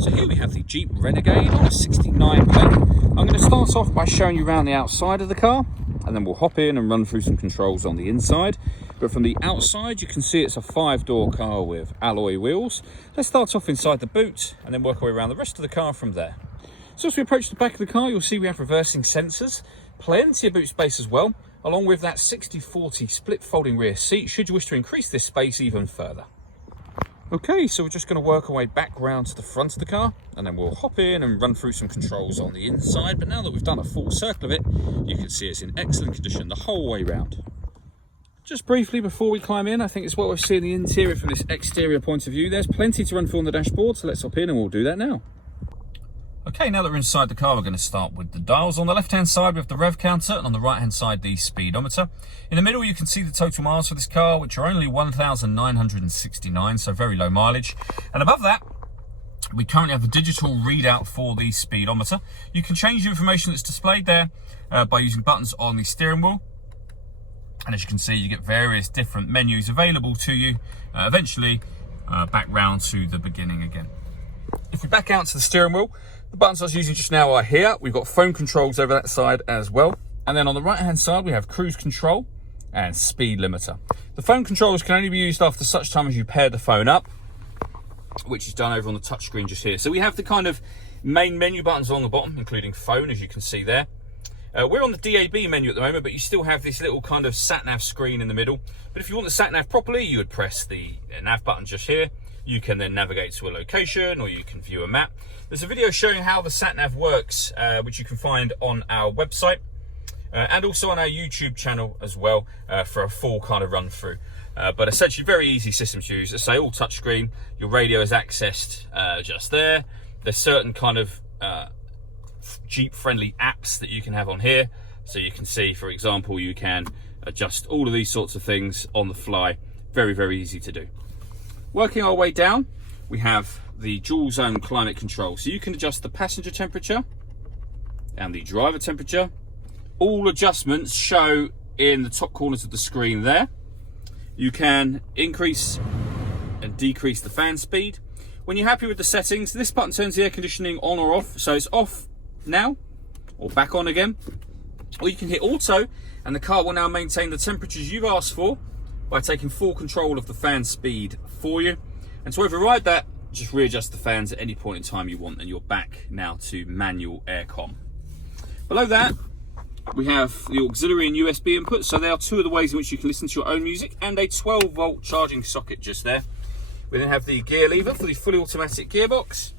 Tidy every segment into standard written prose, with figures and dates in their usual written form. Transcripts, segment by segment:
So here we have the Jeep Renegade on a 69 plate. I'm going to start off by showing you around the outside of the car, and then we'll hop in and run through some controls on the inside. But from the outside, you can see it's a 5-door car with alloy wheels. Let's start off inside the boot and then work our way around the rest of the car from there. So as we approach the back of the car, you'll see we have reversing sensors, plenty of boot space as well, along with that 60/40 split folding rear seat should you wish to increase this space even further. Okay, so we're just going to work our way back round to the front of the car, and then we'll hop in and run through some controls on the inside. But now that we've done a full circle of it, you can see it's in excellent condition the whole way round. Just briefly before we climb in, I think it's what we're seeing the interior from this exterior point of view. There's plenty to run through on the dashboard, so let's hop in and we'll do that now. Okay, now that we're inside the car, we're going to start with the dials. On the left-hand side, we have the rev counter, and on the right-hand side, the speedometer. In the middle, you can see the total miles for this car, which are only 1,969, so very low mileage. And above that, we currently have the digital readout for the speedometer. You can change the information that's displayed there by using buttons on the steering wheel. And as you can see, you get various different menus available to you, eventually back round to the beginning again. If we back out to the steering wheel, the buttons I was using just now are here. We've got phone controls over that side as well. And then on the right-hand side, we have cruise control and speed limiter. The phone controls can only be used after such time as you pair the phone up, which is done over on the touchscreen just here. So we have the kind of main menu buttons on the bottom, including phone, as you can see there. We're on the DAB menu at the moment, but you still have this little kind of sat-nav screen in the middle. But if you want the sat-nav properly, you would press the nav button just here. You can then navigate to a location, or you can view a map. There's a video showing how the sat-nav works, which you can find on our website and also on our YouTube channel as well for a full kind of run through. But essentially very easy system to use. Let's say all touchscreen, your radio is accessed just there. There's certain kind of Jeep friendly apps that you can have on here. So you can see, for example, you can adjust all of these sorts of things on the fly. Very, very easy to do. Working our way down, we have the dual zone climate control. So you can adjust the passenger temperature and the driver temperature. All adjustments show in the top corners of the screen there. You can increase and decrease the fan speed. When you're happy with the settings, this button turns the air conditioning on or off. So it's off now or back on again. Or you can hit auto and the car will now maintain the temperatures you've asked for by taking full control of the fan speed for you. And to override that, just readjust the fans at any point in time you want, and you're back now to manual aircon. Below that, we have the auxiliary and USB inputs. So they are two of the ways in which you can listen to your own music, and a 12-volt charging socket just there. We then have the gear lever for the fully automatic gearbox.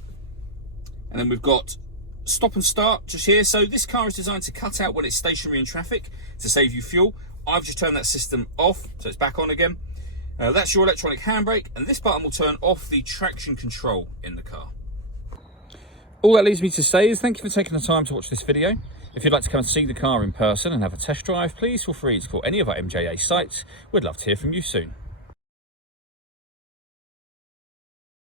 And then we've got stop and start just here. So this car is designed to cut out when it's stationary in traffic to save you fuel. I've just turned that system off, so it's back on again. That's your electronic handbrake, and this button will turn off the traction control in the car. All that leaves me to say is thank you for taking the time to watch this video. If you'd like to come and see the car in person and have a test drive, please feel free to call any of our MJA sites. We'd love to hear from you soon.